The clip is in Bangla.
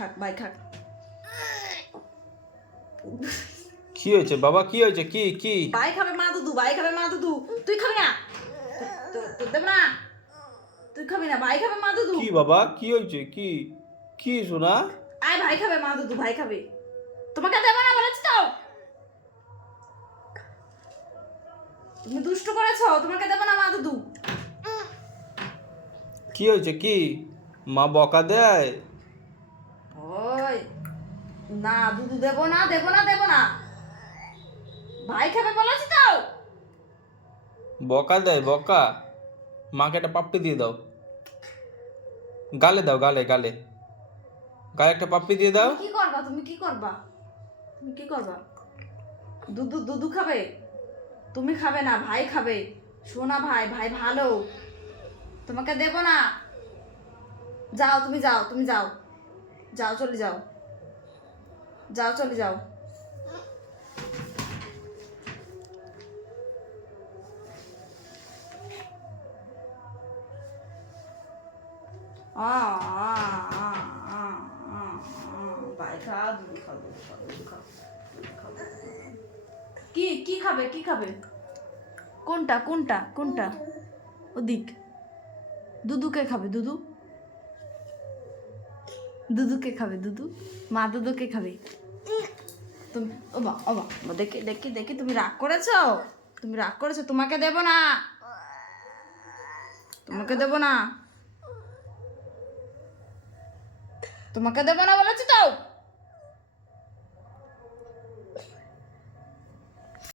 খাক ভাই খাক। কি হয়েছে বাবা, কি হয়েছে, কি কি? ভাই খাবে মা দুধু, ভাই খাবে মা দুধু। তুই খাবি না, তোর দেব না, তুই খাবি না, ভাই খাবে মা দুধু। কি বাবা, কি হয়েছে, কি কি শোনা? আয় ভাই খাবে মা দুধু, ভাই খাবে। তোমাকে দেব না বলেছি তো, তুমি দুষ্টু করেছো, তোমাকে দেব না মা দুধু। কি হয়েছে, কি মা বকা দেয়? ওই না, দুধু দেব না, দেব না, দেব না, ভাই খাবে বলেছি তো। বকা দেয় বকা? মাকে একটা পাপ্পি দিয়ে দাও, গালে দাও, গালে গালে গালে একটা পাপ্পি দিয়ে দাও। কি করবা, তুমি কি করবা, তুমি কি করবা? দুধু দুধু খাবে, তুমি খাবে না, ভাই খাবে। শোনা ভাই, ভাই ভালো, তোমাকে দেব না। যাও তুমি, যাও তুমি, যাও, যাও চলে যাও, যাও চলে যাও। ভাই খা, দুধু খা, দুধু খা, দুধু খা, দুধু খা। কি কি খাবে, কি খাবে? কোনটা কোনটা কোনটা? ওদিক। দুধুকে খাবে, দুধু, দুধুকে খাবে, দুধু, মা দুধুকে খাবে। তুমি ওমা ওমা, দেখি দেখি দেখি, তুমি রাগ করেছো, তুমি রাগ করেছো, তোমাকে দেব না, তোমাকে দেব না, তোমাকে দেব না বলেছি তো।